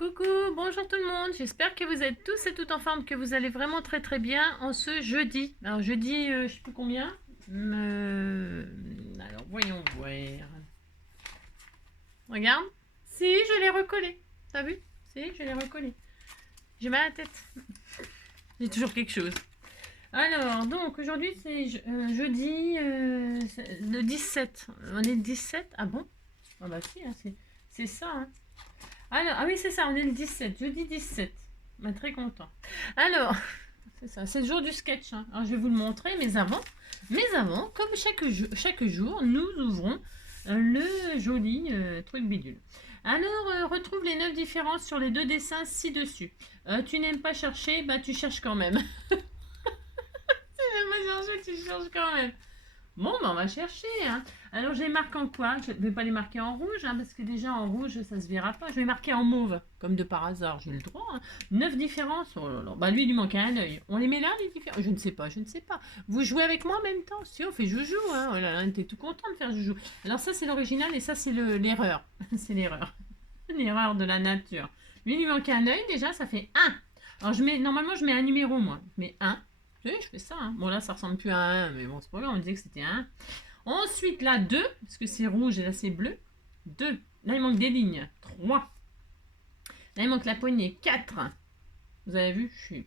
Coucou, bonjour tout le monde, j'espère que vous êtes tous et toutes en forme, que vous allez vraiment très très bien en ce jeudi. Alors jeudi, je sais plus combien. Alors voyons voir. Regarde, si je l'ai recollé. T'as vu? Si, je l'ai recollé. J'ai mal à la tête. J'ai toujours quelque chose. Alors, donc aujourd'hui c'est jeudi le 17. On est le 17? Ah bon? Ah bah si, hein, c'est ça. Hein. Alors, ah oui, c'est ça, on est le 17, jeudi 17. Bah, très content. Alors, c'est ça, c'est le jour du sketch. Hein. Alors, je vais vous le montrer, mais avant comme chaque jour, nous ouvrons le joli truc bidule. Alors, retrouve les 9 différences sur les deux dessins ci-dessus. Tu n'aimes pas chercher, bah tu cherches quand même. Tu n'aimes pas chercher, tu cherches quand même. Bon, ben on va chercher. Hein. Alors, je les marque en quoi? Je ne vais pas les marquer en rouge, hein, parce que déjà en rouge, ça ne se verra pas. Je vais marquer en mauve, comme de par hasard, j'ai le droit. Hein. 9 différences. Oh là là. Bah, lui, il lui manque un œil. On les met là, les différences? Je ne sais pas, je ne sais pas. Vous jouez avec moi en même temps? Si, on fait joujou. Hein. Oh là là, t'es tout content de faire joujou. Alors, ça, c'est l'original et ça, c'est l'erreur. C'est l'erreur. L'erreur de la nature. Lui, il lui manque un œil, déjà, ça fait 1. Alors, normalement, je mets un numéro, moi. Je mets 1. Oui, je fais ça. Hein. Bon, là, ça ressemble plus à un 1, mais bon, c'est pas grave, on disait que c'était un 1. Ensuite, là, 2, parce que c'est rouge et là, c'est bleu. 2. Là, il manque des lignes. 3. Là, il manque la poignée. 4. Vous avez vu? Je suis...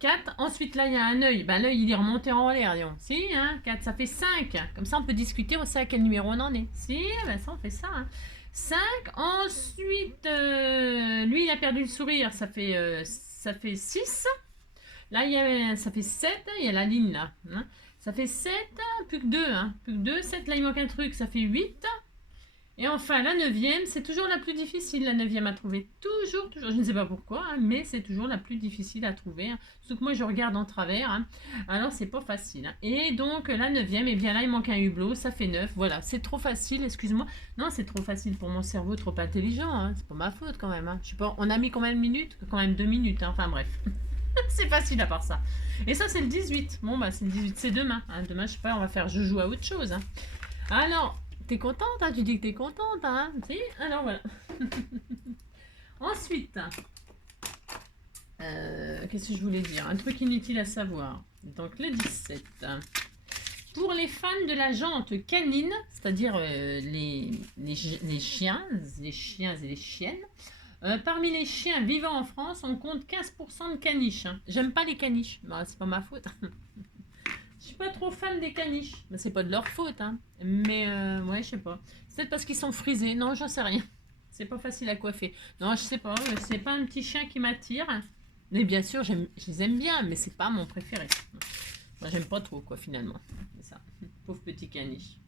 4. Ensuite, là, il y a un œil. Ben, l'œil, il est remonté en l'air, disons. Si, hein, 4, ça fait 5. Comme ça, on peut discuter, on sait à quel numéro on en est. Si, ben, ça, on fait ça. Hein. 5. Ensuite, lui, il a perdu le sourire. Ça fait 6. Là, ça fait 7. Il y a la ligne, là. Hein. Ça fait 7, plus que 2, hein. Plus que 2, 7, là il manque un truc, ça fait 8. Et enfin, la 9e, c'est toujours la plus difficile, la 9e à trouver. Toujours, je ne sais pas pourquoi, hein, mais c'est toujours la plus difficile à trouver. Hein. Surtout que moi, je regarde en travers, hein. Alors c'est pas facile. Hein. Et donc, la 9e, et bien là, il manque un hublot, ça fait 9. Voilà, c'est trop facile, excuse-moi. Non, c'est trop facile pour mon cerveau, trop intelligent. Hein. C'est pas ma faute quand même. Hein. Je sais pas, on a mis combien de minutes? Quand même 2 minutes, hein. Enfin bref. C'est facile à part ça. Et ça, c'est le 18. Bon, bah, c'est le 18, c'est demain. Hein. Demain, je sais pas, on va faire je joue à autre chose. Hein. Alors, t'es contente, hein? Tu dis que t'es contente, hein? Si? Alors, voilà. Ensuite, qu'est-ce que je voulais dire? Un truc inutile à savoir. Donc, le 17. Pour les fans de la jante canine, c'est-à-dire les chiens et les chiennes, parmi les chiens vivant en France, on compte 15% de caniches. Hein. J'aime pas les caniches. Bah, c'est pas ma faute. Je suis pas trop fan des caniches. Mais c'est pas de leur faute. Hein. Mais ouais, je sais pas. C'est peut-être parce qu'ils sont frisés. Non, j'en sais rien. C'est pas facile à coiffer. Non, je sais pas. C'est pas un petit chien qui m'attire. Mais bien sûr, je les aime bien, mais c'est pas mon préféré. Moi, j'aime pas trop, quoi, finalement. C'est ça. Pauvre petit caniche.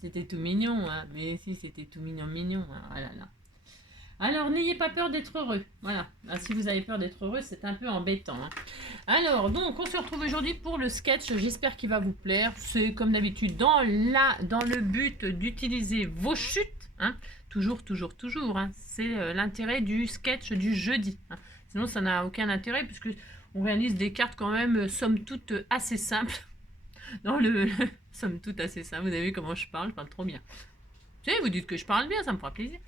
C'était tout mignon, hein. Mais si, c'était tout mignon, mignon. Hein. Ah là là. Alors, n'ayez pas peur d'être heureux. Voilà. Ah, si vous avez peur d'être heureux, c'est un peu embêtant. Hein. Alors, donc, on se retrouve aujourd'hui pour le sketch. J'espère qu'il va vous plaire. C'est comme d'habitude dans le but d'utiliser vos chutes. Hein. Toujours, toujours, toujours. Hein. C'est l'intérêt du sketch du jeudi. Hein. Sinon, ça n'a aucun intérêt puisque on réalise des cartes quand même, somme toute, assez simples. Dans somme toute assez simple. Vous avez vu comment je parle trop bien. Vous dites que je parle bien, ça me fera plaisir.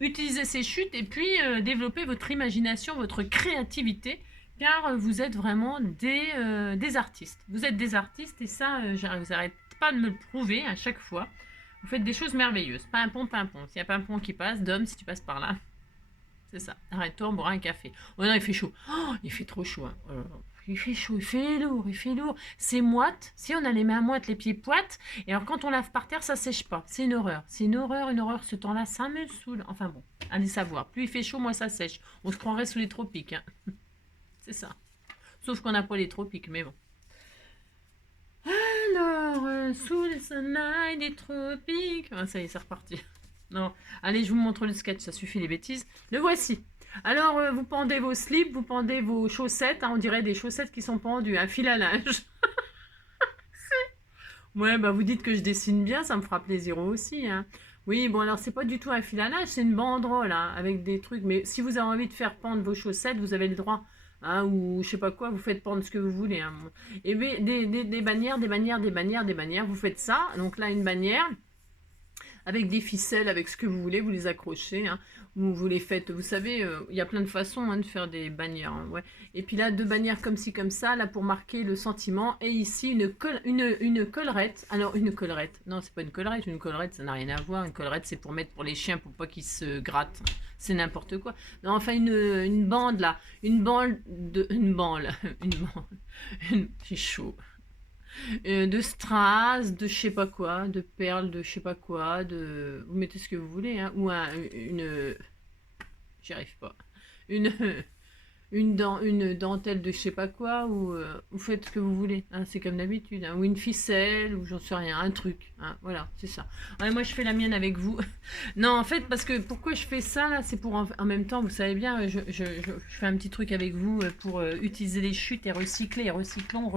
Utilisez ces chutes et puis développez votre imagination, votre créativité, car vous êtes vraiment des artistes. Vous êtes des artistes et ça, vous n'arrêtez pas de me le prouver à chaque fois. Vous faites des choses merveilleuses. Pimpon, pimpon. S'il y a pimpon qui passe, Dom, si tu passes par là, c'est ça. Arrête-toi, on boira un café. Oh non, il fait chaud. Oh, il fait trop chaud. Hein. Il fait chaud, il fait lourd. C'est moite. Si on a les mains moites, les pieds poites. Et alors quand on lave par terre, ça sèche pas. C'est une horreur. C'est une horreur. Ce temps-là, ça me saoule. Enfin bon, allez savoir. Plus il fait chaud, moins ça sèche. On se croirait sous les tropiques. Hein. C'est ça. Sauf qu'on n'a pas les tropiques, mais bon. Alors, sous le soleil des tropiques. Ah, ça y est, c'est reparti. Non, allez, je vous montre le sketch, ça suffit les bêtises. Le voici. Alors, vous pendez vos slips, vous pendez vos chaussettes, hein, on dirait des chaussettes qui sont pendues, un fil à linge. Ouais, bah vous dites que je dessine bien, ça me fera plaisir aussi. Hein. Oui, bon alors c'est pas du tout un fil à linge, c'est une banderole hein, avec des trucs. Mais si vous avez envie de faire pendre vos chaussettes, vous avez le droit. Hein, ou je sais pas quoi, vous faites pendre ce que vous voulez. Hein. Et des bannières, vous faites ça. Donc là, une bannière. avec des ficelles, avec ce que vous voulez, vous les accrochez, hein, ou vous les faites, vous savez, il y a plein de façons hein, de faire des bannières, hein, ouais. Et puis là, 2 bannières comme ci, comme ça, là pour marquer le sentiment, et ici une collerette, alors une collerette, non c'est pas une collerette ça n'a rien à voir, une collerette c'est pour mettre pour les chiens, pour pas qu'ils se grattent, c'est n'importe quoi, non enfin une bande là, une bande, j'ai chaud, de strass, de je sais pas quoi, de perles, de je sais pas quoi, de... Vous mettez ce que vous voulez, hein, ou une... J'y arrive pas. Une, une dentelle de je sais pas quoi, ou vous faites ce que vous voulez, hein, c'est comme d'habitude, hein, ou une ficelle, ou j'en sais rien, un truc, hein, voilà, c'est ça. Ouais, moi je fais la mienne avec vous. Non, en fait, parce que pourquoi je fais ça, là, c'est pour en même temps, vous savez bien, je fais un petit truc avec vous pour utiliser les chutes et recycler, et recyclons.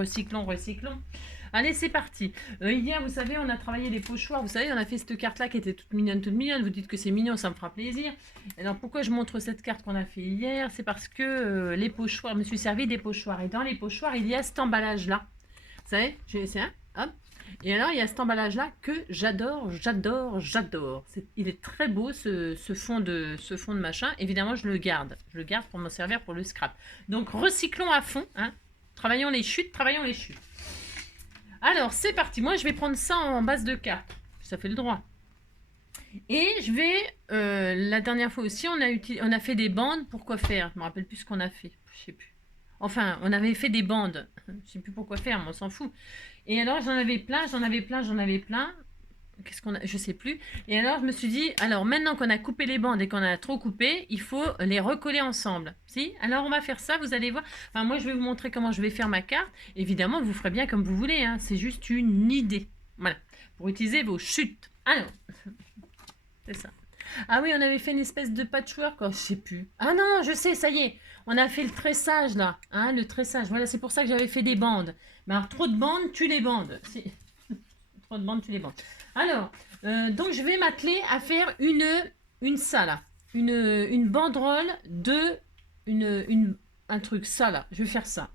Allez, c'est parti. Hier, vous savez, on a travaillé les pochoirs. Vous savez, on a fait cette carte-là qui était toute mignonne, toute mignonne. Vous dites que c'est mignon, ça me fera plaisir. Alors, pourquoi je montre cette carte qu'on a fait hier? C'est parce que les pochoirs, je me suis servi des pochoirs. Et dans les pochoirs, il y a cet emballage-là. Vous savez, c'est un, hop. Et alors, il y a cet emballage-là que j'adore. Il est très beau, ce fond de machin. Évidemment, je le garde. Je le garde pour m'en servir pour le scrap. Donc, recyclons à fond. Hein. Travaillons les chutes. Alors, c'est parti. Moi, je vais prendre ça en base de cartes. Ça fait le droit. Et je vais... la dernière fois aussi, on a fait des bandes. Pourquoi faire? Je ne me rappelle plus ce qu'on a fait. Je sais plus. Enfin, on avait fait des bandes. Je ne sais plus pourquoi faire, mais on s'en fout. Et alors, j'en avais plein. Qu'est-ce qu'on a? Je sais plus. Et alors, je me suis dit, alors maintenant qu'on a coupé les bandes et qu'on a trop coupé, il faut les recoller ensemble. Si? Alors, on va faire ça, vous allez voir. Enfin, moi, je vais vous montrer comment je vais faire ma carte. Évidemment, vous ferez bien comme vous voulez. Hein. C'est juste une idée. Voilà. Pour utiliser vos chutes. Alors, c'est ça. Ah oui, on avait fait une espèce de patchwork. Oh, je sais plus. Ah non, je sais, ça y est. On a fait le tressage, là. Hein, le tressage. Voilà, c'est pour ça que j'avais fait des bandes. Mais alors, trop de bandes, tu les bandes. Si. Trop de bandes, tu les bandes. Alors, donc je vais m'atteler à faire une ça là, une banderole de un truc ça là. Je vais faire ça.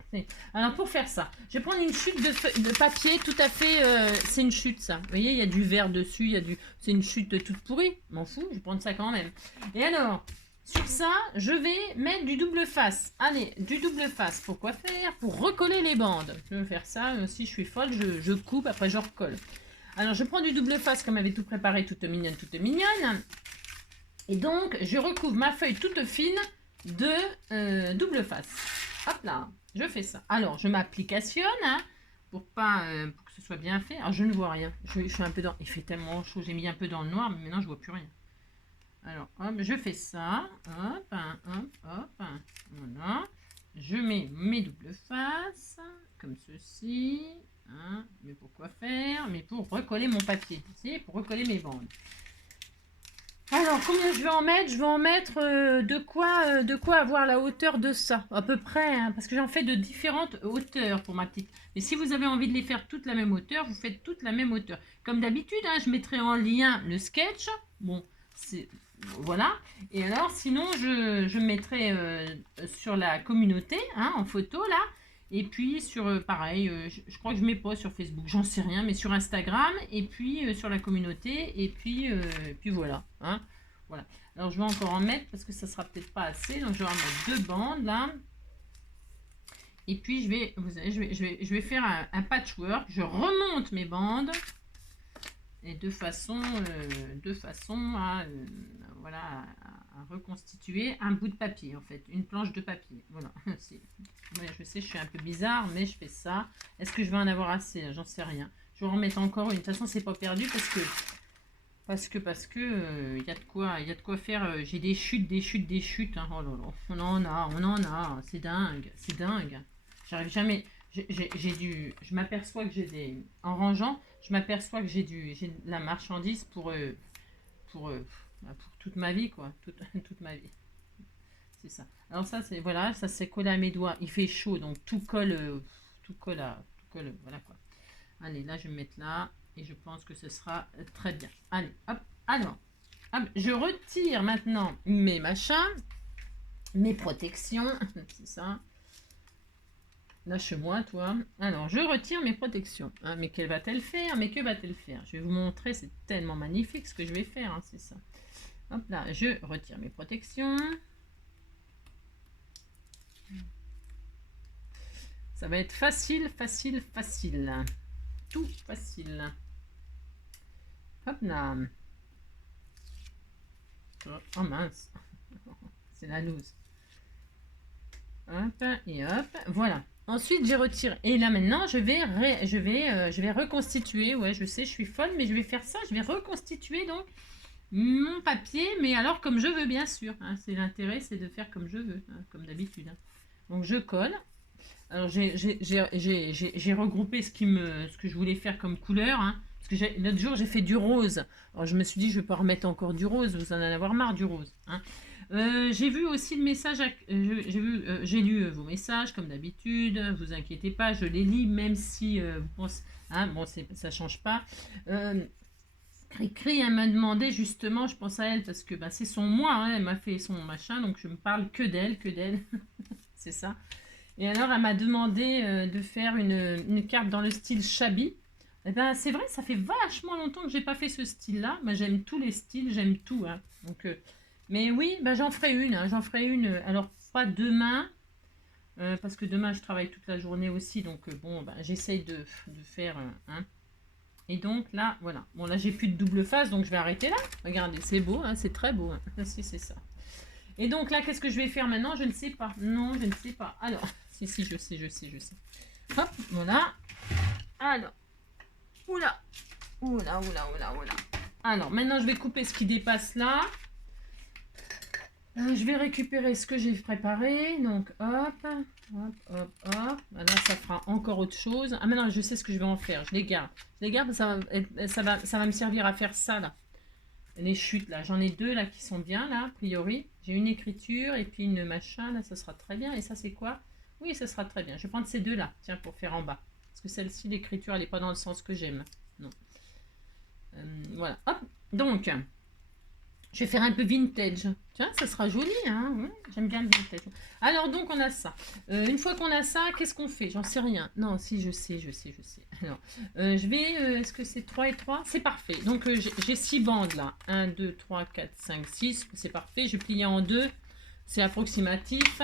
Alors pour faire ça, je vais prendre une chute de papier tout à fait. C'est une chute ça. Vous voyez, il y a du verre dessus, c'est une chute toute pourrie. M'en fous, je vais prendre ça quand même. Et alors. Sur ça, je vais mettre du double face. Allez, du double face. Pourquoi faire? Pour recoller les bandes. Je vais faire ça. Si je suis folle, je coupe, après je recolle. Alors, je prends du double face comme avait tout préparé, toute mignonne. Et donc, je recouvre ma feuille toute fine de double face. Hop là, je fais ça. Alors, je m'applicationne hein, pour que ce soit bien fait. Alors, je ne vois rien. Je suis un peu dans... Il fait tellement chaud, j'ai mis un peu dans le noir, mais maintenant, je ne vois plus rien. Alors, hop, je fais ça. Hop, voilà. Je mets mes doubles faces, comme ceci. Hein, mais pourquoi faire? Mais pour recoller mon papier. C'est pour recoller mes bandes. Alors, combien je vais en mettre? Je vais en mettre de quoi avoir la hauteur de ça. À peu près, hein, parce que j'en fais de différentes hauteurs pour ma petite. Mais si vous avez envie de les faire toutes la même hauteur, vous faites toutes la même hauteur. Comme d'habitude, hein, je mettrai en lien le sketch. Bon, c'est... Voilà. Et alors, sinon, je mettrai sur la communauté, hein, en photo, là. Et puis, sur, pareil, je crois que je mets pas sur Facebook, j'en sais rien, mais sur Instagram, et puis sur la communauté, et puis voilà. Hein, voilà. Alors, je vais encore en mettre, parce que ça sera peut-être pas assez. Donc, je vais en mettre 2 bandes, là. Et puis, je vais faire un patchwork. Je remonte mes bandes. Et de façon à, voilà, à reconstituer un bout de papier, en fait, une planche de papier. Voilà. Ouais, je sais, je suis un peu bizarre, mais je fais ça. Est-ce que je vais en avoir assez? J'en sais rien. Je vais en remettre encore une. De toute façon, c'est pas perdu parce que il y a de quoi faire. J'ai des chutes. Hein. Oh là là, on en a. C'est dingue. J'arrive jamais. Je m'aperçois que j'ai des... En rangeant, je m'aperçois que j'ai de la marchandise pour toute ma vie, quoi. Toute ma vie. C'est ça. Alors ça, c'est... Voilà, ça s'est collé à mes doigts. Il fait chaud, donc tout colle, voilà, quoi. Allez, là, je vais me mettre là. Et je pense que ce sera très bien. Allez, hop. Alors, hop, je retire maintenant mes machins. Mes protections. C'est ça. Lâche-moi, toi. Alors, je retire mes protections. Hein, mais qu'elle va-t-elle faire? Mais que va-t-elle faire? Je vais vous montrer, c'est tellement magnifique ce que je vais faire, hein, c'est ça. Hop là, je retire mes protections. Ça va être facile, facile, facile. Tout facile. Hop là. Oh mince. C'est la loose. Hop et hop. Voilà. Ensuite, j'ai retiré. Et là, maintenant, je vais reconstituer. Ouais, je sais, je suis folle, mais je vais faire ça. Je vais reconstituer, donc, mon papier, mais alors comme je veux, bien sûr. Hein. C'est l'intérêt, c'est de faire comme je veux, hein, comme d'habitude. Hein. Donc, je colle. Alors, j'ai regroupé ce que je voulais faire comme couleur. Hein, parce que l'autre jour, j'ai fait du rose. Alors, je me suis dit, je vais pas remettre encore du rose. Vous en allez avoir marre du rose. Hein. J'ai vu aussi le message, j'ai lu vos messages comme d'habitude, vous inquiétez pas, je les lis même si vous pensez, hein, bon ça change pas. Cricri m'a demandé justement, je pense à elle parce que bah, c'est son moi, hein, elle m'a fait son machin, donc je me parle que d'elle, c'est ça. Et alors elle m'a demandé de faire une carte dans le style shabby. Et ben c'est vrai, ça fait vachement longtemps que j'ai pas fait ce style-là. Moi j'aime tous les styles, j'aime tout, hein. Donc mais oui, bah, j'en ferai une. Hein, j'en ferai une. Alors, pas demain, parce que demain, je travaille toute la journée aussi. Donc, bon, bah, j'essaye de faire... Hein. Et donc, là, voilà. Bon, là, j'ai plus de double face, donc je vais arrêter là. Regardez, c'est beau, hein, c'est très beau. Hein. Si, c'est ça. Et donc, là, qu'est-ce que je vais faire maintenant? Je ne sais pas. Non, je ne sais pas. Alors, si, je sais. Hop, voilà. Alors, oula. Alors, maintenant, je vais couper ce qui dépasse là. Je vais récupérer ce que j'ai préparé. Donc, hop. Là, ça fera encore autre chose. Ah, maintenant, je sais ce que je vais en faire. Je les garde. Ça va me servir à faire ça, là. Les chutes, là. J'en ai deux, là, qui sont bien, là, a priori. J'ai une écriture et puis une machin, là. Ça sera très bien. Et ça, c'est quoi? Oui, ça sera très bien. Je vais prendre ces deux-là, tiens, pour faire en bas. Parce que celle-ci, l'écriture, elle n'est pas dans le sens que j'aime. Non. Voilà. Hop. Donc... je vais faire un peu vintage. Tiens, ça sera joli, hein. Ouais, j'aime bien le vintage. Alors, donc, on a ça. Une fois qu'on a ça, qu'est-ce qu'on fait? J'en sais rien. Non, si, je sais. Alors, je vais... est-ce que c'est 3 et 3? C'est parfait. Donc, j'ai 6 bandes, là. 1, 2, 3, 4, 5, 6. C'est parfait. Je vais plier en deux. C'est approximatif.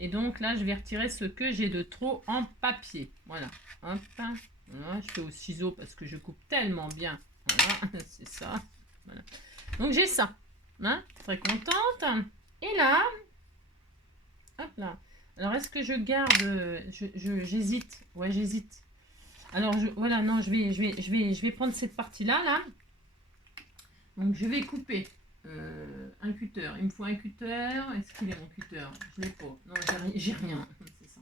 Et donc, là, je vais retirer ce que j'ai de trop en papier. Voilà. Hop. Voilà. Je fais au ciseau parce que je coupe tellement bien. Voilà, c'est ça. Voilà. Donc j'ai ça, hein, très contente. Et là, hop là. Alors est-ce que je garde, j'hésite, ouais j'hésite. Alors voilà, non, je vais prendre cette partie-là, là. Donc je vais couper un cutter. Il me faut un cutter. Est-ce qu'il est mon cutter? Je l'ai pas. Non, j'ai rien. C'est ça.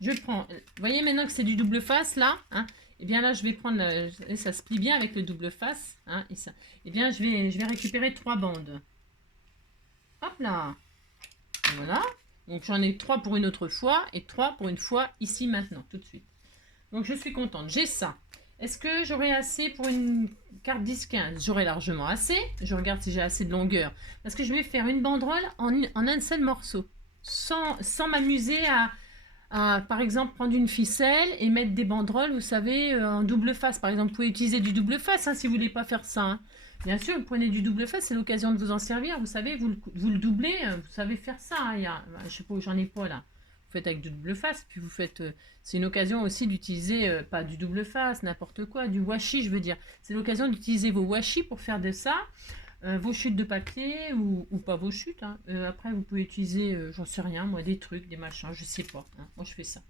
Je prends, vous voyez maintenant que c'est du double face là, hein. Et bien là, je vais prendre, ça se plie bien avec le double face, hein, et ça. Et bien, je vais récupérer 3 bandes. Hop là. Voilà. Donc, j'en ai 3 pour une autre fois et 3 pour une fois ici, maintenant, tout de suite. Donc, je suis contente. J'ai ça. Est-ce que j'aurai assez pour une carte 10-15? J'aurai largement assez. Je regarde si j'ai assez de longueur. Parce que je vais faire une banderole en un seul morceau. Sans m'amuser à par exemple, prendre une ficelle et mettre des banderoles, vous savez, en double face. Par exemple, vous pouvez utiliser du double face hein, si vous ne voulez pas faire ça. Hein. Bien sûr, vous prenez du double face, c'est l'occasion de vous en servir. Vous savez, vous le doublez, vous savez faire ça. Hein. Je ne sais pas où j'en ai pas là. Vous faites avec du double face, puis vous faites... c'est une occasion aussi d'utiliser, pas du double face, n'importe quoi, du washi, je veux dire. C'est l'occasion d'utiliser vos washi pour faire de ça. Vos chutes de papier ou pas vos chutes. Hein. Après, vous pouvez utiliser, j'en sais rien, moi, des trucs, des machins, je sais pas. Hein. Moi, je fais ça.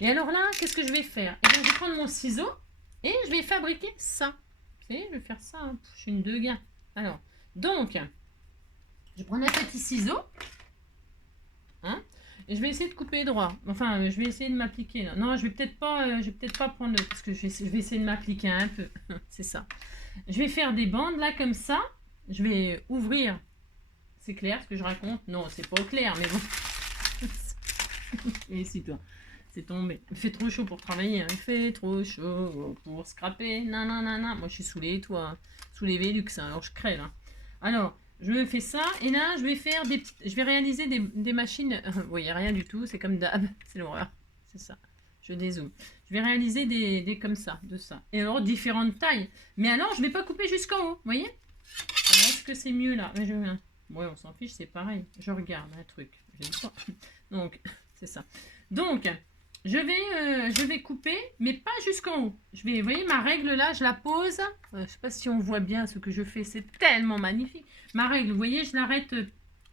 Et alors là, qu'est-ce que je vais faire? Eh bien, je vais prendre mon ciseau et je vais fabriquer ça. Vous savez, je vais faire ça. Hein. Je suis une deux gains. Alors, donc, je prends un petit ciseau. Hein, et je vais essayer de couper droit. Enfin, je vais essayer de m'appliquer. Non, je vais peut-être pas prendre... Parce que je vais essayer de m'appliquer un peu. C'est ça. Je vais faire des bandes là, comme ça. Je vais ouvrir. C'est clair ce que je raconte? Non, c'est pas clair, mais bon. Et si toi, c'est tombé. Il fait trop chaud pour travailler. Hein. Il fait trop chaud pour scraper. Non. Moi, je suis sous les toits, sous les Velux. Hein. Alors, je crée là. Alors, je fais ça. Et là, je vais faire je vais réaliser des machines. Vous voyez, rien du tout. C'est comme d'hab. C'est l'horreur. C'est ça. je dézoome. Je vais réaliser des comme ça, de ça. Et alors, différentes tailles. Mais alors, je ne vais pas couper jusqu'en haut, vous voyez? Est-ce que c'est mieux là? Ouais, on s'en fiche, c'est pareil. Je regarde un truc. Donc, c'est ça. Donc, je vais couper, mais pas jusqu'en haut. Vous voyez, ma règle là, je la pose. Je ne sais pas si on voit bien ce que je fais. C'est tellement magnifique. Ma règle, vous voyez, je l'arrête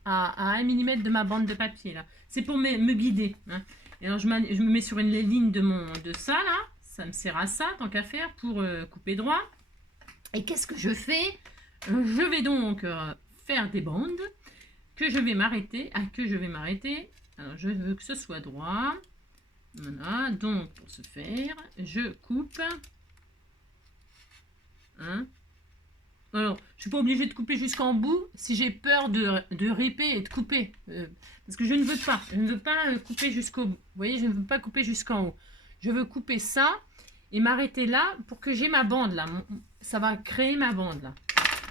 à 1 mm de ma bande de papier là. C'est pour me guider. Hein. Et alors, je me mets sur une ligne de ça là. Ça me sert à ça, tant qu'à faire, pour couper droit. Et qu'est-ce que je fais? Je vais donc faire des bandes que je vais m'arrêter. Alors, je veux que ce soit droit. Voilà, donc pour ce faire, je coupe. Hein. Alors, je ne suis pas obligée de couper jusqu'en bout si j'ai peur de riper et de couper. Parce que je ne veux pas. Je ne veux pas couper jusqu'au bout. Vous voyez, je ne veux pas couper jusqu'en haut. Je veux couper ça et m'arrêter là pour que j'ai ma bande là. Ça va créer ma bande là.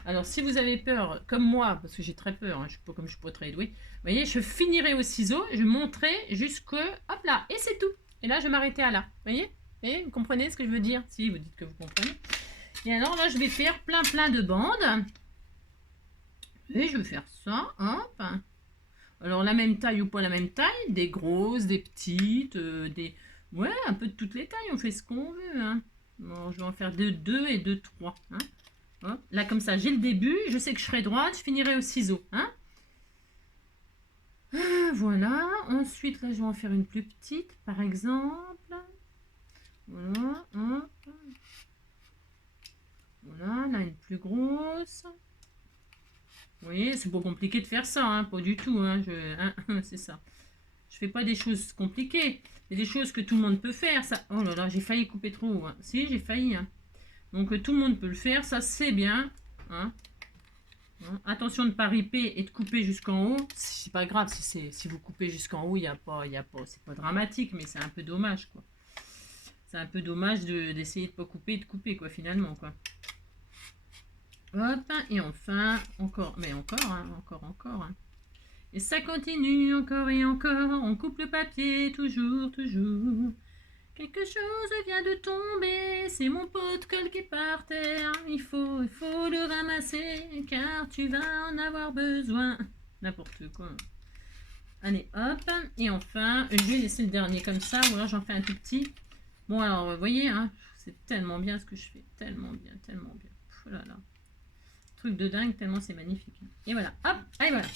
Alors, si vous avez peur, comme moi, parce que j'ai très peur, hein, comme je ne suis pas très douée, vous voyez, je finirai au ciseau, je monterai jusque, hop là, et c'est tout. Et là, je m'arrêtais à là. Vous voyez, vous comprenez ce que je veux dire? Si, vous dites que vous comprenez. Et alors là, je vais faire plein de bandes. Et je vais faire ça, hop. Alors, la même taille ou pas la même taille, des grosses, des petites, ouais, un peu de toutes les tailles, on fait ce qu'on veut. Hein. Bon, je vais en faire de 2 et de 3. Hein. Hop. Là, comme ça, j'ai le début, je sais que je serai droite, je finirai au ciseau. Hein. Voilà, ensuite, là, je vais en faire une plus petite, par exemple. Voilà, hop. Voilà, là, une plus grosse. Vous voyez, c'est pas compliqué de faire ça, hein, pas du tout. Hein, c'est ça. Je fais pas des choses compliquées. C'est des choses que tout le monde peut faire. Ça. Oh là là, j'ai failli couper trop. Hein. Si, j'ai failli. Hein. Donc, tout le monde peut le faire. Ça, c'est bien. Hein. Attention de ne pas riper et de couper jusqu'en haut. C'est pas grave si vous coupez jusqu'en haut, c'est pas dramatique, mais c'est un peu dommage, quoi. C'est un peu dommage d'essayer de pas couper et de couper, quoi, finalement, quoi. Hop, et enfin, encore, mais encore, hein, encore. Hein. Et ça continue encore et encore. On coupe le papier, toujours. Quelque chose vient de tomber, c'est mon pot de colle qui est par terre. Il faut le ramasser, car tu vas en avoir besoin. N'importe quoi. Allez, hop. Et enfin, je vais laisser le dernier comme ça, ou alors j'en fais un tout petit. Bon, alors, vous voyez, hein, c'est tellement bien ce que je fais. Tellement bien. Oh là là. Truc de dingue, tellement c'est magnifique. Et voilà, hop, et voilà.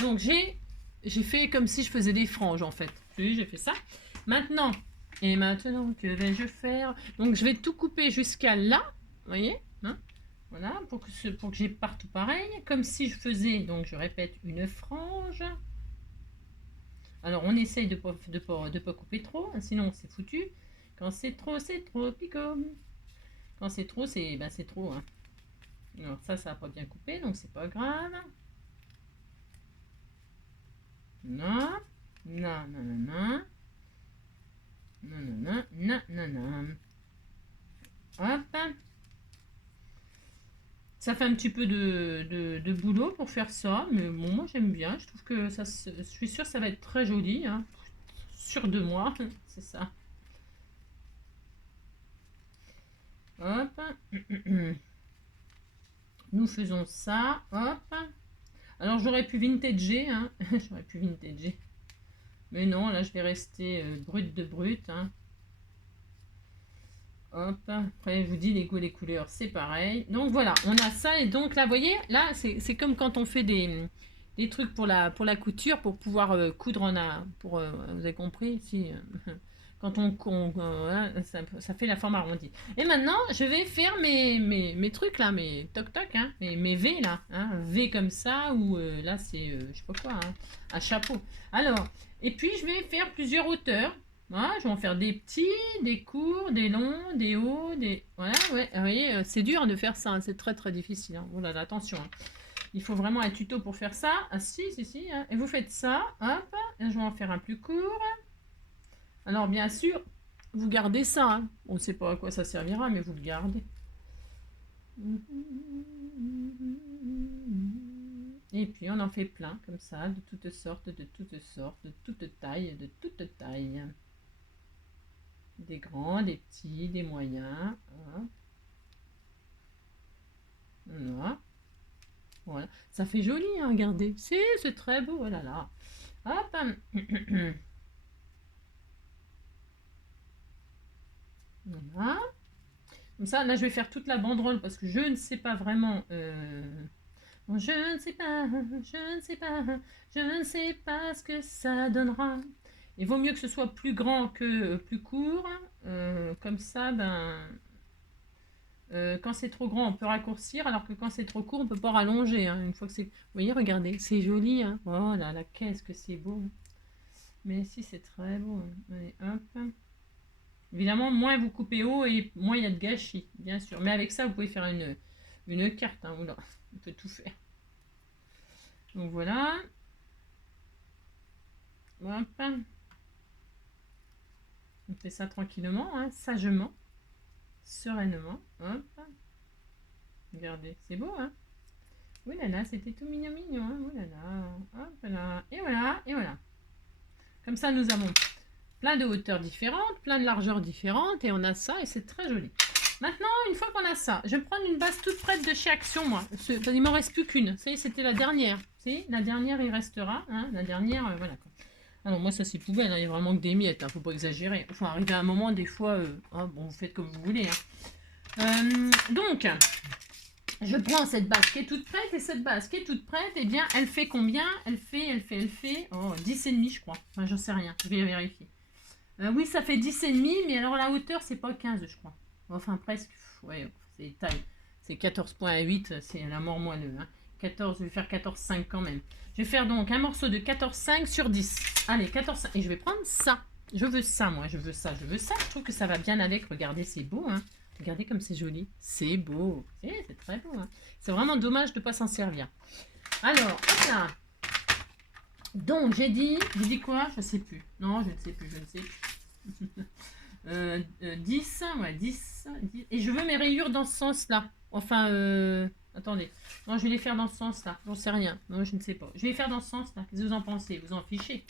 Donc, j'ai fait comme si je faisais des franges, en fait. Oui, j'ai fait ça. Maintenant, que vais-je faire? Donc, je vais tout couper jusqu'à là, vous voyez, hein, voilà, pour que j'ai partout pareil, comme si je faisais, donc je répète, une frange. Alors, on essaye de pas couper trop, hein, sinon c'est foutu. Quand c'est trop, picot. Quand c'est trop, c'est trop. Hein. Alors, ça va pas bien couper, donc c'est pas grave. Non. Hop. Ça fait un petit peu de boulot pour faire ça, mais bon, moi j'aime bien. Je trouve que je suis sûre que ça va être très joli. Hein. Sûr de moi, c'est ça. Hop. Nous faisons ça. Hop. Alors j'aurais pu vintager. Hein. J'aurais pu vintager. Mais non, là je vais rester brut de brut. Hein. Hop, après je vous dis les goûts, les couleurs, c'est pareil. Donc voilà, on a ça et donc là, vous voyez, là c'est comme quand on fait des trucs pour la couture, pour pouvoir coudre vous avez compris, si quand ça fait la forme arrondie. Et maintenant, je vais faire mes trucs là, mes toc-toc, hein, mes V là, hein, V comme ça, ou là c'est, je sais pas quoi, hein, un chapeau. Alors, et puis je vais faire plusieurs hauteurs. Voilà, je vais en faire des petits, des courts, des longs, des hauts, des... Voilà, ouais, vous voyez, c'est dur de faire ça, hein, c'est très difficile. Hein. Oh là là, attention. Hein. Il faut vraiment un tuto pour faire ça. Ah si, hein. Et vous faites ça, hop, et je vais en faire un plus court. Alors bien sûr, vous gardez ça. Hein. On ne sait pas à quoi ça servira, mais vous le gardez. Et puis on en fait plein, comme ça, de toutes sortes, de toutes tailles, Des grands, des petits, des moyens. Voilà. Voilà. Ça fait joli, hein, regardez. C'est très beau, oh là là. Hop. Voilà. Comme ça, là, je vais faire toute la banderole parce que je ne sais pas vraiment. Je ne sais pas, je ne sais pas, je ne sais pas ce que ça donnera. Il vaut mieux que ce soit plus grand que plus court. Comme ça, quand c'est trop grand, on peut raccourcir, alors que quand c'est trop court, on peut pas rallonger. Hein. Une fois que c'est, vous voyez, regardez, c'est joli. Hein. Oh là là, qu'est-ce que c'est beau. Mais si, c'est très beau. Hein. Allez, hop. Évidemment, moins vous coupez haut et moins il y a de gâchis, bien sûr. Mais avec ça, vous pouvez faire une carte. Hein. Oula, on peut tout faire. Donc voilà. Hop. On fait ça tranquillement, hein, sagement, sereinement. Hop. Regardez, c'est beau, hein. Oui là là, c'était tout mignon mignon. Hein. Oh là là. Hop là. Et voilà, et voilà. Comme ça, nous avons plein de hauteurs différentes, plein de largeurs différentes, et on a ça, et c'est très joli. Maintenant, une fois qu'on a ça, je vais prendre une base toute prête de chez Action, moi. Il m'en reste plus qu'une. Ça y est, c'était la dernière. C'est la dernière, il restera. Hein, la dernière, voilà. Alors moi, ça c'est poubelle. Hein, il n'y a vraiment que des miettes. Hein, faut pas exagérer. Enfin, arriver à un moment, des fois, bon, vous faites comme vous voulez. Hein. Donc, je prends cette base qui est toute prête, et cette base qui est toute prête, eh bien, elle fait combien? Elle fait, 10,5, je crois. Enfin, j'en sais rien. Je vais vérifier. Oui, ça fait 10,5, mais alors la hauteur, c'est pas 15, je crois. Enfin, presque. Ouais, c'est taille. C'est 14,8, c'est la mort moelleux. Hein. 14, je vais faire 14,5 quand même. Je vais faire donc un morceau de 14,5 sur 10. Allez, 14,5. Et je vais prendre ça. Je veux ça, moi. Je veux ça, je veux ça. Je trouve que ça va bien avec. Regardez, c'est beau. Hein. Regardez comme c'est joli. C'est beau. C'est très beau. Hein. C'est vraiment dommage de ne pas s'en servir. Alors, hop là. Donc, j'ai dit quoi? Je ne sais plus. Non, je ne sais plus, je ne sais plus. 10, ouais, 10, 10. Et je veux mes rayures dans ce sens-là. Enfin, attendez. Non, je vais les faire dans ce sens-là. J'en sais rien. Non, je ne sais pas. Je vais les faire dans ce sens-là. Qu'est-ce que vous en pensez? Vous en fichez.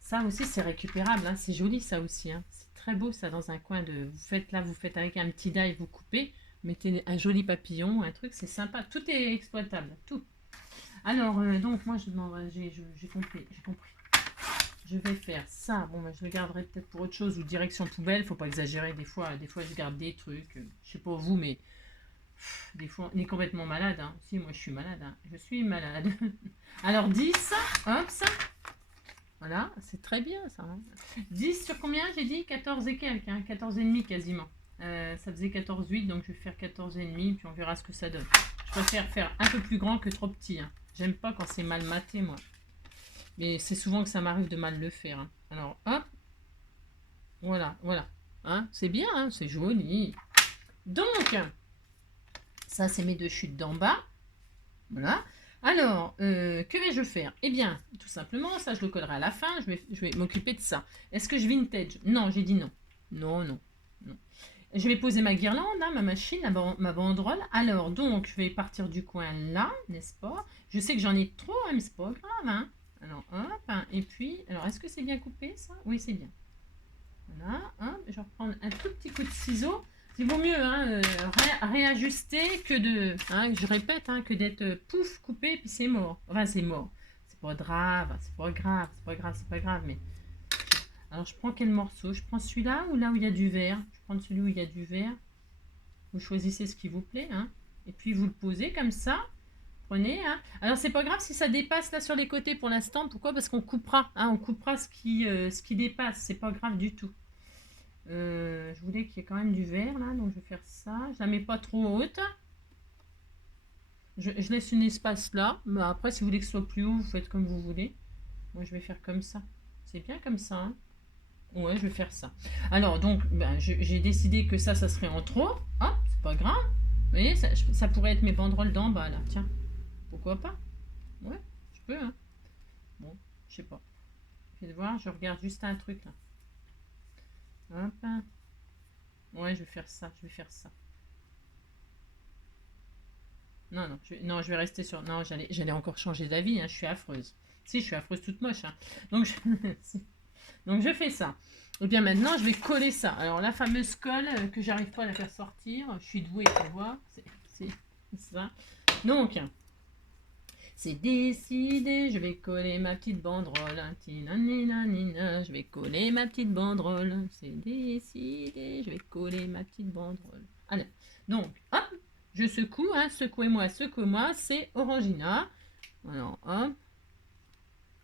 Ça aussi, c'est récupérable. Hein. C'est joli, ça aussi. Hein. C'est très beau, ça, dans un coin de... Vous faites avec un petit die, vous coupez. Mettez un joli papillon, un truc, c'est sympa. Tout est exploitable. Tout. Alors, donc, moi, j'ai compris. Je vais faire ça. Bon, je le garderai peut-être pour autre chose ou direction poubelle. Faut pas exagérer. Des fois, je garde des trucs. Je sais pas vous, mais des fois, on est complètement malade. Hein. Si, moi, je suis malade. Hein. Je suis malade. Alors, 10. Hop, ça. Voilà, c'est très bien, ça. Hein. 10 sur combien, j'ai dit? 14 et quelques. Hein. 14,5 quasiment. Ça faisait 14,8, donc je vais faire 14,5, puis on verra ce que ça donne. Je préfère faire un peu plus grand que trop petit. Hein. J'aime pas quand c'est mal maté, moi. Mais c'est souvent que ça m'arrive de mal le faire. Hein. Alors, hop. Voilà. Hein, c'est bien, hein, c'est joli. Donc, ça, c'est mes deux chutes d'en bas. Voilà. Alors, que vais-je faire? Eh bien, tout simplement, ça, je le collerai à la fin. Je vais m'occuper de ça. Est-ce que je vintage? Non, j'ai dit non. Non. Je vais poser ma guirlande, hein, ma machine, ma banderole. Alors, donc, je vais partir du coin là, n'est-ce pas? Je sais que j'en ai trop, hein, mais c'est pas grave. Hein. Alors, hop, hein, et puis, alors, est-ce que c'est bien coupé, ça? Oui, c'est bien. Voilà, hop, je vais reprendre un tout petit coup de ciseau. Il vaut mieux hein, réajuster que de, hein, je répète, hein, que d'être pouf, coupé, puis c'est mort. Enfin, c'est mort. C'est pas grave, mais... Alors, je prends quel morceau? Je prends celui-là ou là où il y a du vert? Je prends celui où il y a du vert. Vous choisissez ce qui vous plaît, hein. Et puis, vous le posez comme ça. Prenez, hein. Alors, c'est pas grave si ça dépasse là sur les côtés pour l'instant. Pourquoi? Parce qu'on coupera, hein, on coupera ce qui dépasse. C'est pas grave du tout. Je voulais qu'il y ait quand même du vert là, donc je vais faire ça. Je la mets pas trop haute. Je laisse un espace là, mais après si vous voulez que ce soit plus haut, vous faites comme vous voulez. Moi je vais faire comme ça. C'est bien comme ça. Hein. Ouais, je vais faire ça. Alors donc, j'ai décidé que ça serait en trop. Hop, c'est pas grave. Vous voyez, ça pourrait être mes banderoles d'en bas là. Tiens, pourquoi pas? Ouais, je peux. Hein. Bon, je sais pas. Faites voir, je regarde juste un truc là. Hop. Ouais, je vais faire ça. Non, je vais rester sur... Non, j'allais encore changer d'avis, hein, je suis affreuse. Si, je suis affreuse toute moche. Hein. Donc, Donc je fais ça. Et bien maintenant, je vais coller ça. Alors la fameuse colle que j'arrive pas à la faire sortir, je suis douée, tu vois, c'est ça. Donc, c'est décidé, je vais coller ma petite banderole. Je vais coller ma petite banderole. C'est décidé, je vais coller ma petite banderole. Allez, donc, hop, je secoue, hein, secouez-moi, secouez-moi, c'est Orangina. Alors, hop.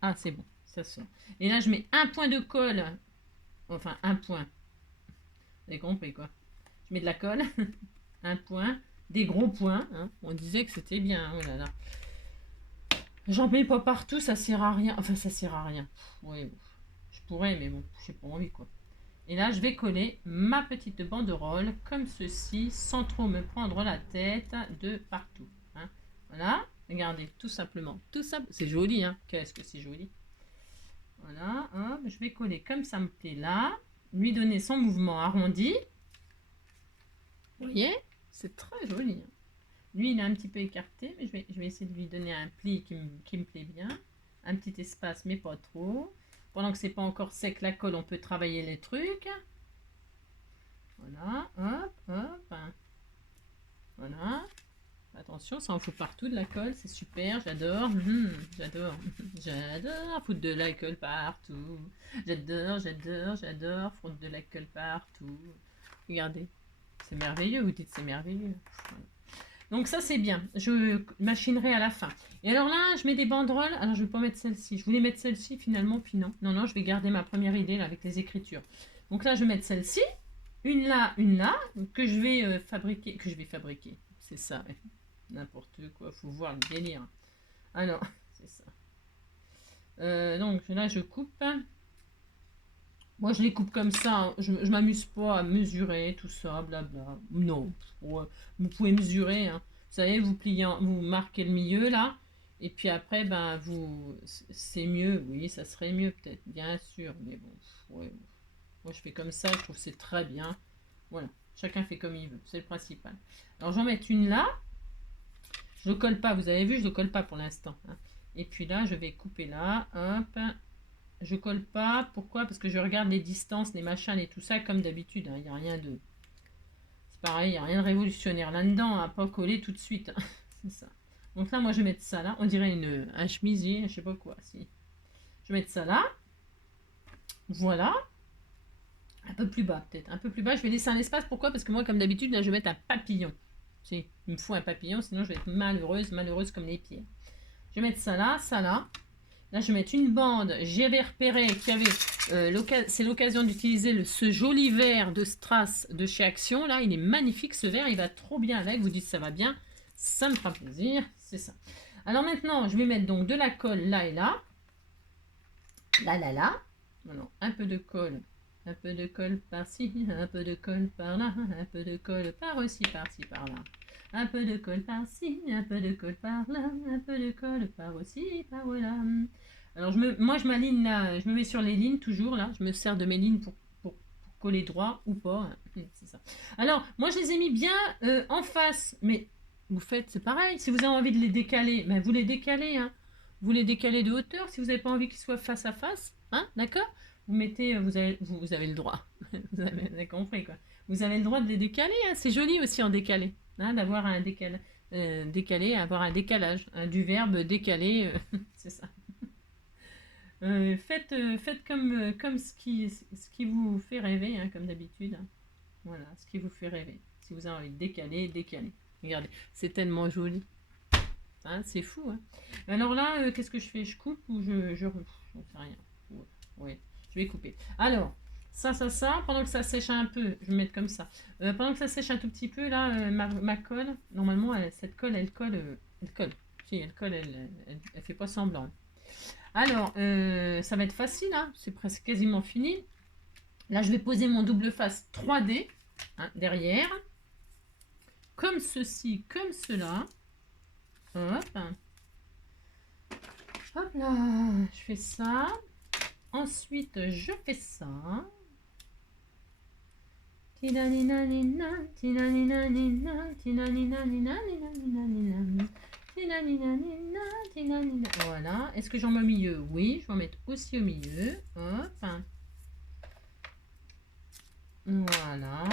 Ah, c'est bon, ça sort. Et là, je mets un point de colle. Enfin, un point. Vous avez compris, quoi. Je mets de la colle. Un point. Des gros points. Hein. On disait que c'était bien. Oh là là. J'en mets pas partout, ça sert à rien. Enfin, ça sert à rien. Oui, je pourrais, mais bon, j'ai pas envie, quoi. Et là, je vais coller ma petite banderole comme ceci, sans trop me prendre la tête de partout. Hein. Voilà. Regardez, tout simplement. Tout ça, c'est joli, hein. Qu'est-ce que c'est joli. Voilà, hop, je vais coller comme ça me plaît là. Lui donner son mouvement arrondi. Vous voyez, c'est très joli. Lui, il est un petit peu écarté, mais je vais essayer de lui donner un pli qui me plaît bien. Un petit espace, mais pas trop. Pendant que c'est pas encore sec la colle, on peut travailler les trucs. Voilà, hop, hop. Voilà. Attention, ça en fout partout de la colle, c'est super, j'adore, j'adore, j'adore foutre de la colle partout. J'adore, j'adore, j'adore foutre de la colle partout. Regardez, c'est merveilleux, vous dites c'est merveilleux. Voilà. Donc ça c'est bien, je machinerai à la fin. Et alors là, je mets des banderoles, alors je vais pas mettre celle-ci. Je voulais mettre celle-ci finalement, puis non. Non, non, je vais garder ma première idée là avec les écritures. Donc là, je vais mettre celle-ci, une là, que je vais fabriquer, c'est ça, ouais. N'importe quoi, faut voir le délire. Alors, c'est ça. Donc là, je coupe. Moi, je les coupe comme ça. Hein. Je m'amuse pas à mesurer tout ça, blabla. Non, vous pouvez mesurer. Hein. Vous savez, vous pliez, vous marquez le milieu là, et puis après, ben c'est mieux. Oui, ça serait mieux peut-être, bien sûr, mais bon, ouais. Moi, je fais comme ça. Je trouve que c'est très bien. Voilà, chacun fait comme il veut. C'est le principal. Alors, j'en mets une là. Je ne colle pas, vous avez vu, je ne colle pas pour l'instant. Hein. Et puis là, je vais couper là, hop. Je colle pas, pourquoi? Parce que je regarde les distances, les machins et tout ça, comme d'habitude. Il n'y a rien de... C'est pareil, il n'y a rien de révolutionnaire là-dedans, à pas coller tout de suite. C'est ça. Donc là, moi, je vais mettre ça là. On dirait un chemisier, je sais pas quoi. Si. Je vais mettre ça là. Voilà. Un peu plus bas, peut-être. Un peu plus bas. Je vais laisser un espace. Pourquoi? Parce que moi, comme d'habitude, là, je vais mettre un papillon. Il me faut un papillon, sinon je vais être malheureuse comme les pierres. Je vais mettre ça là, ça là. Là, je vais mettre une bande. J'avais repéré qu'il y avait... c'est l'occasion d'utiliser ce joli verre de strass de chez Action. Là, il est magnifique, ce verre. Il va trop bien avec. Vous dites ça va bien. Ça me fera plaisir. C'est ça. Alors maintenant, je vais mettre donc de la colle là et là. Là, là, là. Alors, un peu de colle. Un peu de colle par-ci, un peu de colle par-là, un peu de colle par-ci, par-ci, par-là. Un peu de colle par-ci, un peu de colle par-là, un peu de colle par-ci, par-là. Alors, moi, je m'aligne là, je me mets sur les lignes toujours, là. Je me sers de mes lignes pour coller droit ou pas. C'est ça. Alors, moi, je les ai mis bien en face, mais vous faites, c'est pareil. Si vous avez envie de les décaler, ben, vous les décalez, hein. Vous les décalez de hauteur si vous n'avez pas envie qu'ils soient face à face, hein, d'accord? Vous mettez, vous avez le droit, vous avez compris quoi. Vous avez le droit de les décaler, hein. C'est joli aussi en décalé, hein, d'avoir un décalé, avoir un décalage, hein, du verbe décaler, c'est ça. Faites comme ce qui vous fait rêver, hein, comme d'habitude. Hein. Voilà, ce qui vous fait rêver. Si vous avez envie de décaler, décalez. Regardez, c'est tellement joli. Hein, c'est fou. Hein. Alors là, qu'est-ce que je fais? Je coupe ou je sais rien. Ouais. Je vais couper. Alors, ça. Pendant que ça sèche un peu, je vais mettre comme ça. Pendant que ça sèche un tout petit peu, là, ma colle, normalement, cette colle, elle colle. Si, elle colle, elle fait pas semblant. Alors, ça va être facile, hein, c'est presque quasiment fini. Là, je vais poser mon double face 3D hein, derrière. Comme ceci, comme cela. Hop. Hop là, je fais ça. Ensuite, je fais ça. Voilà. Est-ce que j'en mets au milieu? Oui, je vais en mettre aussi au milieu. Hop. Voilà.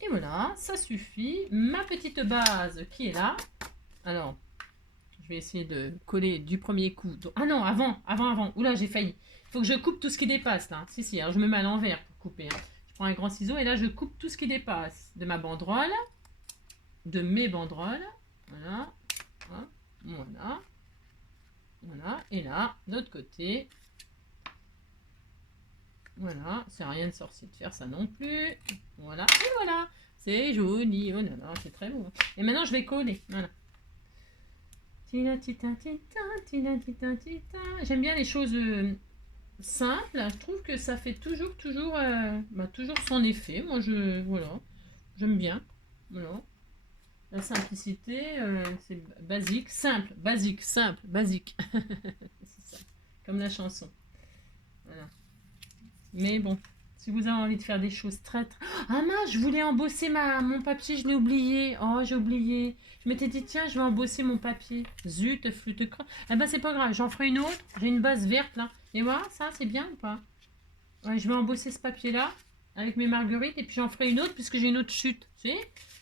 Et voilà, ça suffit. Ma petite base qui est là. Alors, je vais essayer de coller du premier coup. Ah non, avant. Oula, j'ai failli. Il faut que je coupe tout ce qui dépasse là. Si, alors je me mets à l'envers pour couper. Je prends un grand ciseau et là je coupe tout ce qui dépasse de ma banderole, de mes banderoles. Voilà. Voilà. Voilà. Et là, de l'autre côté. Voilà, c'est rien de sorcier de faire ça non plus. Voilà, et voilà. C'est joli. Oh là là, c'est très beau. Et maintenant, je vais coller. Voilà. J'aime bien les choses simples. Je trouve que ça fait toujours son effet. Moi, voilà, j'aime bien. Voilà. La simplicité, c'est basique, simple, basique, simple, basique. C'est ça, comme la chanson. Voilà. Mais bon, si vous avez envie de faire des choses Ah mince, je voulais embosser mon papier, je l'ai oublié. Oh, j'ai oublié. Je m'étais dit, tiens, je vais embosser mon papier. Zut, flûte creux. Eh ben, c'est pas grave, j'en ferai une autre. J'ai une base verte, là. Et voilà, ça, c'est bien ou pas? Ouais, je vais embosser ce papier-là avec mes marguerites et puis j'en ferai une autre puisque j'ai une autre chute. Tu sais?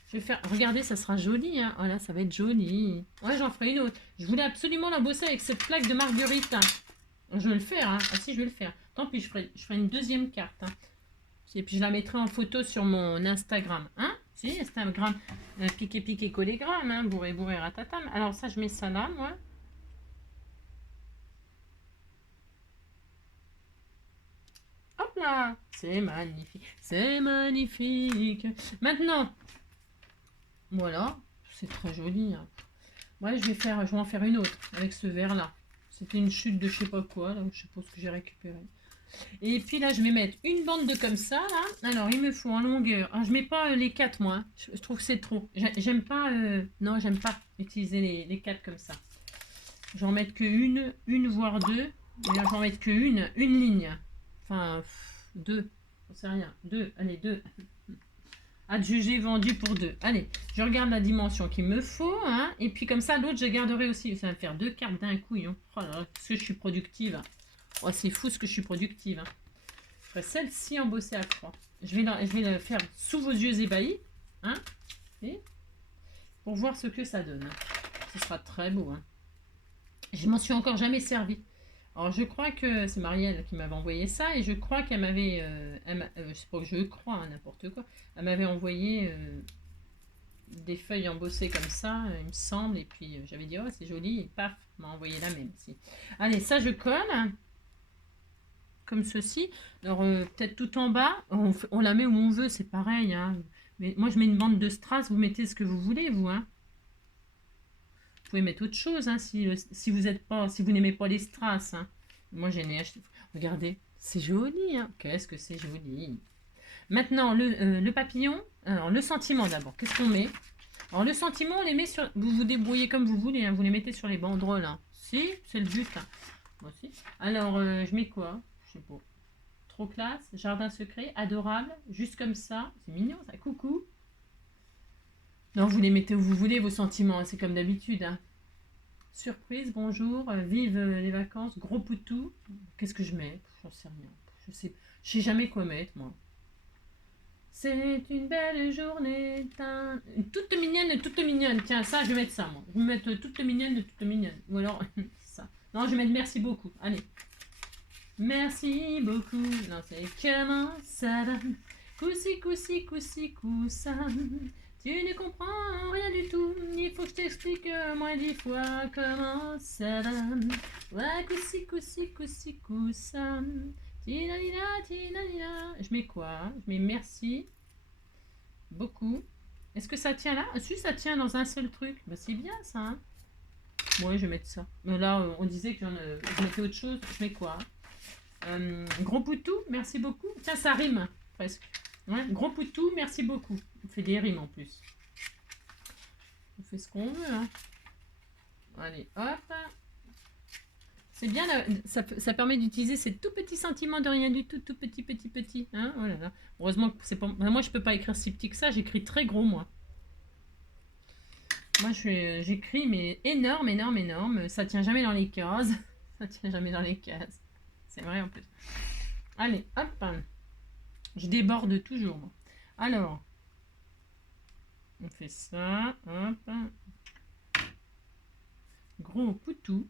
Je vais faire... Regardez, ça sera joli, hein. Voilà, ça va être joli. Ouais, j'en ferai une autre. Je voulais absolument l'embosser avec cette plaque de marguerite, hein. Je vais le faire, hein. Ah si, je vais le faire. Tant pis, je ferai une deuxième carte. Hein. Et puis je la mettrai en photo sur mon Instagram. Hein? Si, Instagram. Piqué, collégramme. Hein? Bourré, ratatam. Alors ça, je mets ça là, moi. Hop là. C'est magnifique. C'est magnifique. Maintenant, voilà. C'est très joli. Hein. Ouais, je vais en faire une autre avec ce verre là. C'était une chute de je sais pas quoi, là, je sais pas ce que j'ai récupéré. Et puis là, je vais mettre une bande de comme ça, là. Alors, il me faut en longueur. Ah, je mets pas les 4, moi. Je trouve que c'est trop. J'aime pas... Non, j'aime pas utiliser les 4 comme ça. J'en mets que une voire deux. Et là, j'en mets que une ligne. Enfin, deux. On sait rien. Deux. Allez, deux. Adjugé, vendu pour deux. Allez, je regarde la dimension qu'il me faut. Hein, et puis comme ça, l'autre, je garderai aussi. Ça va me faire 2 cartes d'un coup. Hein. Oh là là, est-ce que je suis productive? Oh, c'est fou ce que je suis productive. Hein. Je ferai celle-ci embossée à croix. Je vais la faire sous vos yeux ébahis. Hein, et pour voir ce que ça donne. Ce sera très beau. Hein. Je m'en suis encore jamais servi. Alors, je crois que c'est Marielle qui m'avait envoyé ça et je crois qu'elle m'avait. Je sais pas que je crois, hein, n'importe quoi. Elle m'avait envoyé des feuilles embossées comme ça, il me semble. Et puis, j'avais dit, oh, c'est joli. Et paf, m'a envoyé la même. Si. Allez, ça, je colle. Comme ceci. Alors, peut-être tout en bas. On la met où on veut, c'est pareil. Hein. Mais moi, je mets une bande de strass. Vous mettez ce que vous voulez, vous. Hein. Vous pouvez mettre autre chose hein, si vous n'aimez pas les strass. Hein. Moi, j'en ai acheté. Regardez, c'est joli. Hein. Qu'est-ce que c'est joli. Maintenant, le papillon. Alors, le sentiment d'abord. Qu'est-ce qu'on met? Alors, le sentiment, on les met sur... Vous vous débrouillez comme vous voulez. Hein. Vous les mettez sur les banderoles. Hein. Si, c'est le but. Hein. Moi aussi. Alors, je mets quoi? Je sais pas. Trop classe. Jardin secret. Adorable. Juste comme ça. C'est mignon, ça. Coucou. Non, vous les mettez où vous voulez, vos sentiments, c'est comme d'habitude. Hein. Surprise, bonjour, vive les vacances, gros poutou. Qu'est-ce que je mets? J'en sais rien. Je sais jamais quoi mettre, moi. C'est une belle journée. Toute mignonne. Tiens, ça, je vais mettre ça, moi. Je vais mettre toute mignonne. Ou alors, ça. Non, je vais mettre merci beaucoup. Allez. Merci beaucoup. Non, c'est comment ça va? Coussi, coussa. Tu ne comprends rien du tout, il faut que je t'explique moins 10 fois comment ça va. Ouais, coussi, coussa. Je mets quoi? Je mets merci beaucoup. Est-ce que ça tient là? Si ça tient dans un seul truc, bah, c'est bien ça. Hein. Ouais, je vais mettre ça. Mais là, on disait que je mettais autre chose. Je mets quoi? Gros poutou, merci beaucoup. Tiens, ça rime presque. Ouais, gros poutou, merci beaucoup. On fait des rimes en plus. On fait ce qu'on veut. Hein. Allez, hop. C'est bien, ça permet d'utiliser ces tout petits sentiments de rien du tout, tout petit. Hein, oh là là. Heureusement que c'est pas... Moi, je peux pas écrire si petit que ça. J'écris très gros, moi. Moi, j'écris, mais énorme. Ça tient jamais dans les cases. Ça tient jamais dans les cases. C'est vrai, en plus. Allez, hop. Je déborde toujours, moi. Alors, on fait ça, hop. Gros poutou.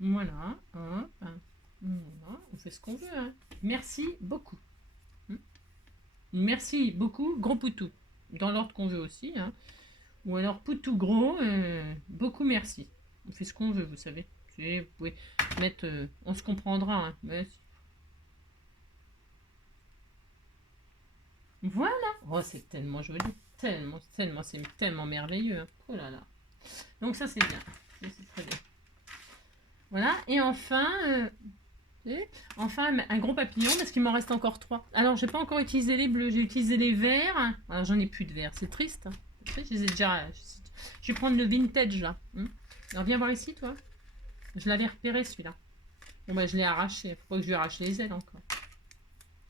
Voilà, hop. Voilà. On fait ce qu'on veut. Hein. Merci beaucoup. Merci beaucoup, gros poutou. Dans l'ordre qu'on veut aussi. Hein. Ou alors poutou gros, beaucoup merci. On fait ce qu'on veut, vous savez. Vous pouvez mettre... on se comprendra. Hein. Mais... Voilà. Oh, c'est tellement joli. Tellement, c'est tellement merveilleux. Hein. Oh là là. Donc ça, c'est bien. C'est très bien. Voilà. Et enfin... enfin, un gros papillon, parce qu'il m'en reste encore 3. Alors, j'ai pas encore utilisé les bleus, j'ai utilisé les verts. Alors, j'en ai plus de verts, c'est triste. Hein. Je les ai déjà... Je vais prendre le vintage, là. Alors, viens voir ici, toi. Je l'avais repéré, celui-là. Bon, bah, je l'ai arraché. Faut pas que je lui arrache les ailes, encore.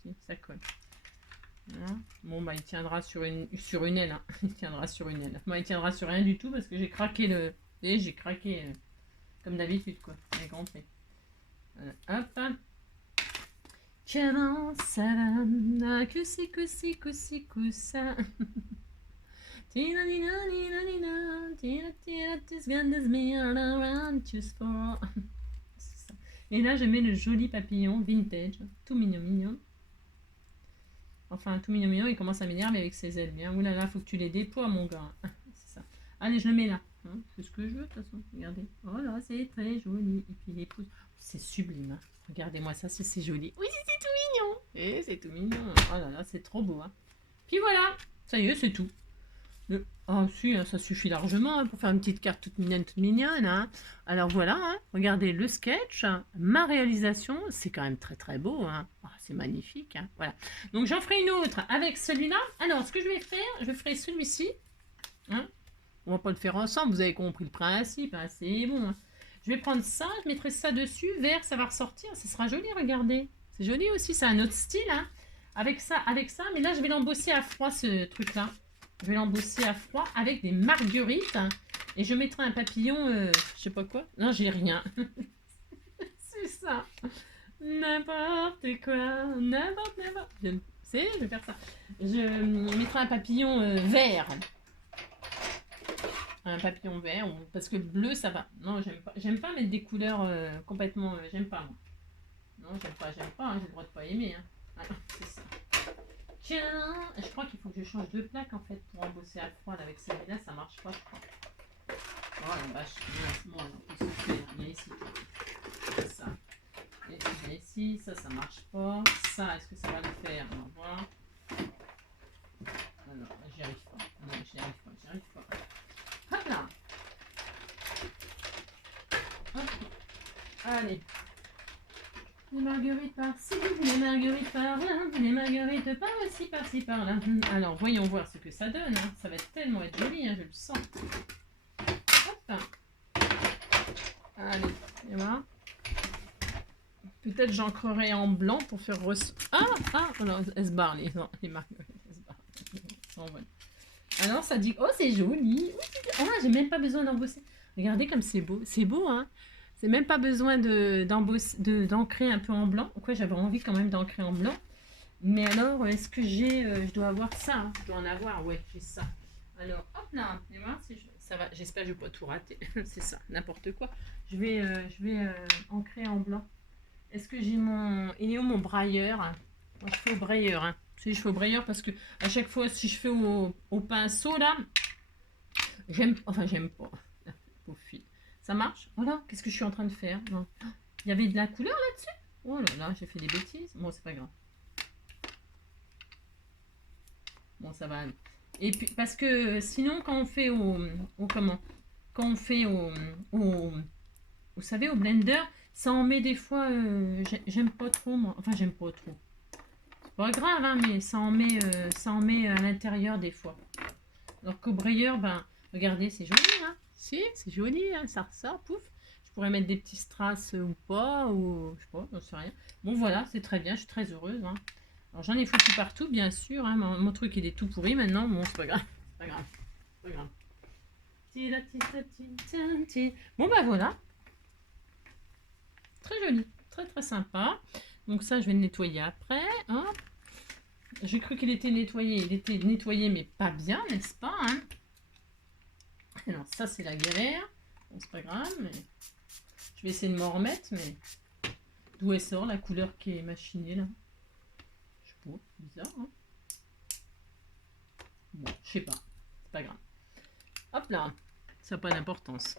Si, ça colle. Voilà. Bon, bah, il tiendra sur une aile. Hein. Il tiendra sur une aile. Moi, il tiendra sur rien du tout, parce que j'ai craqué le... Et j'ai craqué, comme d'habitude, quoi. J'ai compris. Hop. Comment ça va? Que c'est que ça? Et là, je mets le joli papillon vintage, tout mignon. Enfin, tout mignon, il commence à m'énerver avec ses ailes. Bien, oulala, faut que tu les déploies, mon gars. C'est ça. Allez, je le mets là. Hein, c'est ce que je veux, de toute façon. Regardez. Oh là, c'est très joli. Et puis les pouces. C'est sublime. Hein. Regardez-moi ça, c'est joli. Oui, c'est tout mignon. Et c'est tout mignon. Oh là là, c'est trop beau. Hein. Puis voilà. Ça y est, c'est tout. Ah si, ça suffit largement hein, pour faire une petite carte toute mignonne. Hein. Alors voilà, hein, regardez le sketch, ma réalisation, c'est quand même très beau. Hein. Oh, c'est magnifique. Hein. Voilà. Donc j'en ferai une autre avec celui-là. Alors ce que je vais faire, je ferai celui-ci. Hein. On va pas le faire ensemble, vous avez compris le principe, hein, c'est bon. Hein. Je vais prendre ça, je mettrai ça dessus, vert, ça va ressortir, ça sera joli, regardez. C'est joli aussi, c'est un autre style. Hein. Avec ça, mais là je vais l'embosser à froid ce truc-là. Je vais l'embosser à froid avec des marguerites. Et je mettrai un papillon, je sais pas quoi. Non, j'ai rien. C'est ça. N'importe quoi. N'importe. Je vais faire ça. Je mettrai un papillon vert. Un papillon vert. Parce que le bleu, ça va. Non, j'aime pas. J'aime pas mettre des couleurs complètement... j'aime pas, moi. Non, j'aime pas. Hein, j'ai le droit de pas aimer. Hein. Alors, c'est ça. Tiens, je crois qu'il faut que je change de plaque en fait pour embosser à froid avec celle-là, ça marche pas, je crois. Oh la vache, viens ici. C'est ça. Et viens ici, ça marche pas. Ça, est-ce que ça va le faire? On va voir. Alors, j'y arrive pas. Non, j'y arrive pas. Hop là. Hop. Allez. Les marguerites par-ci, les marguerites par-là, les marguerites par-ci, par-ci, par-là. Alors, voyons voir ce que ça donne. Hein. Ça va tellement être joli, hein, je le sens. Hop. Allez, et voilà. Peut-être j'ancrerai en blanc pour faire alors, elles se barrent, les marguerites. Elles se barrent. Alors, ça dit, oh, c'est joli. J'ai même pas besoin d'embosser. Regardez comme c'est beau. C'est beau, hein. C'est même pas besoin d'ancrer un peu en blanc. Quoi, j'avais envie quand même d'ancrer en blanc. Mais alors, est-ce que j'ai... je dois avoir ça. Hein. Je dois en avoir, ouais, j'ai ça. Alors, hop là. Et voir si ça va. J'espère que je vais pas tout rater. C'est ça, n'importe quoi. Je vais ancrer en blanc. Est-ce que j'ai mon... Il est où mon brailleur? Moi, je fais au brailleur. Hein. Si je fais au brailleur parce que à chaque fois, si je fais au pinceau, là, j'aime pas. Au fil. Ça marche? Voilà, qu'est-ce que je suis en train de faire? Non. Il y avait de la couleur là-dessus? Oh là là, j'ai fait des bêtises. Bon, c'est pas grave. Bon, ça va aller. Et puis, parce que sinon, quand on fait quand on fait vous savez, au blender, ça en met des fois... j'aime pas trop, moi. Enfin, j'aime pas trop. C'est pas grave, hein, mais ça en met à l'intérieur des fois. Alors qu'au brailleur, ben, regardez, c'est joli, hein. Si, c'est joli, hein, ça ressort, pouf. Je pourrais mettre des petits strass ou pas, ou je sais pas, j'en sais rien. Bon, voilà, c'est très bien, je suis très heureuse. Hein. Alors, j'en ai foutu partout, bien sûr. Hein, mon truc, il est tout pourri maintenant. Bon, c'est pas grave. C'est pas grave. Bon, ben voilà. Très joli, très sympa. Donc ça, je vais le nettoyer après. Hein. J'ai cru qu'il était nettoyé. Il était nettoyé, mais pas bien, n'est-ce pas, hein? Alors, ça, c'est la galère. Bon, c'est pas grave, mais... Je vais essayer de m'en remettre, mais... D'où elle sort, la couleur qui est machinée, là? Je sais pas, bizarre, hein? Bon, je sais pas. C'est pas grave. Hop là, ça n'a pas d'importance.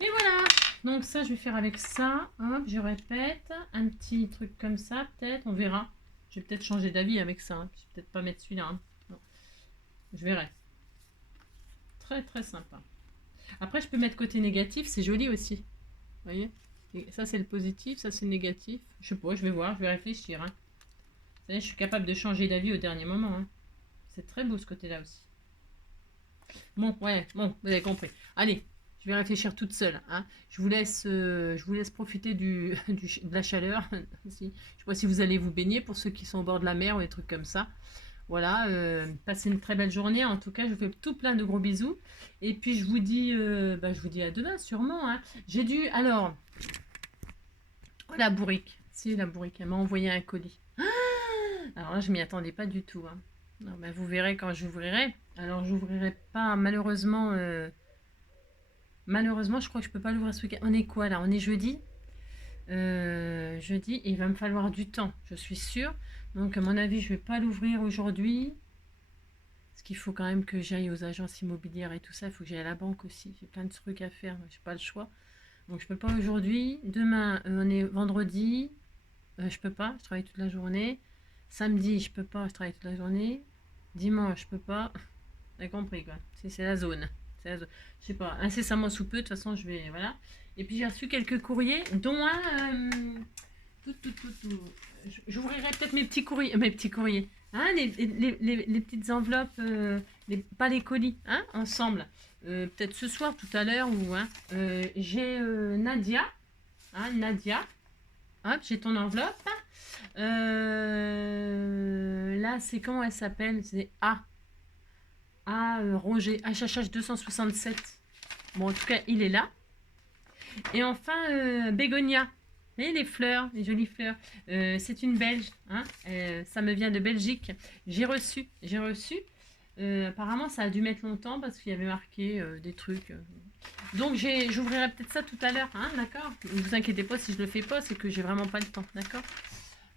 Et voilà. Donc ça, je vais faire avec ça. Hop, je répète. Un petit truc comme ça, peut-être. On verra. Je vais peut-être changer d'avis avec ça. Hein. Je vais peut-être pas mettre celui-là. Hein. Non. Je verrai. Très très sympa. Après, je peux mettre côté négatif. C'est joli aussi. Vous voyez? Et ça, c'est le positif. Ça, c'est le négatif. Je sais pas, je vais voir. Je vais réfléchir. Hein. Vous savez, je suis capable de changer d'avis au dernier moment. Hein. C'est très beau ce côté-là aussi. Bon, ouais, bon, vous avez compris. Allez, je vais réfléchir toute seule. Hein. Je vous laisse profiter de la chaleur. Je ne sais pas si vous allez vous baigner pour ceux qui sont au bord de la mer ou des trucs comme ça. Voilà, passez une très belle journée. En tout cas, je vous fais tout plein de gros bisous. Et puis, je vous dis à demain, sûrement. Hein. J'ai dû... Alors, oh, la bourrique. Si, la bourrique, elle m'a envoyé un colis. Alors là, je m'y attendais pas du tout. Hein. Non, ben, vous verrez quand j'ouvrirai. Alors, j'ouvrirai pas, malheureusement. Malheureusement, je crois que je peux pas l'ouvrir ce week-end. On est quoi là? On est jeudi. Jeudi, et il va me falloir du temps, je suis sûre. Donc, à mon avis, je vais pas l'ouvrir aujourd'hui. Parce qu'il faut quand même que j'aille aux agences immobilières et tout ça. Il faut que j'aille à la banque aussi. J'ai plein de trucs à faire. J'ai pas le choix. Donc, je peux pas aujourd'hui. Demain, on est vendredi. Je peux pas. Je travaille toute la journée. Samedi, je peux pas. Je travaille toute la journée. Dimanche, je peux pas. T'as compris quoi. C'est la zone. Je sais pas, incessamment sous peu, de toute façon, je vais. Voilà. Et puis j'ai reçu quelques courriers, dont un. J'ouvrirai peut-être mes petits courriers. Mes petits courriers. Hein, les petites enveloppes, pas les colis, hein, ensemble. Peut-être ce soir, tout à l'heure, ou. Hein, j'ai Nadia. Hein, Nadia. Hop, j'ai ton enveloppe. Là, c'est comment elle s'appelle? C'est A. Roger, HHH 267. Bon, en tout cas, il est là. Et enfin, Bégonia. Vous voyez les fleurs, les jolies fleurs. C'est une Belge. Hein, ça me vient de Belgique. J'ai reçu. Apparemment, ça a dû mettre longtemps parce qu'il y avait marqué des trucs. Donc, j'ouvrirai peut-être ça tout à l'heure. Hein, d'accord? Ne vous inquiétez pas si je le fais pas, c'est que j'ai vraiment pas le temps. D'accord?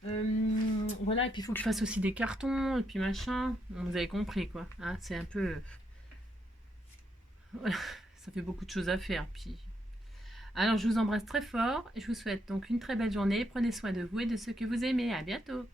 Voilà, et puis il faut que je fasse aussi des cartons, et puis machin. Vous avez compris, quoi. Hein, c'est un peu... Voilà, ça fait beaucoup de choses à faire. Puis... Alors, je vous embrasse très fort, et je vous souhaite donc une très belle journée. Prenez soin de vous et de ceux que vous aimez. À bientôt!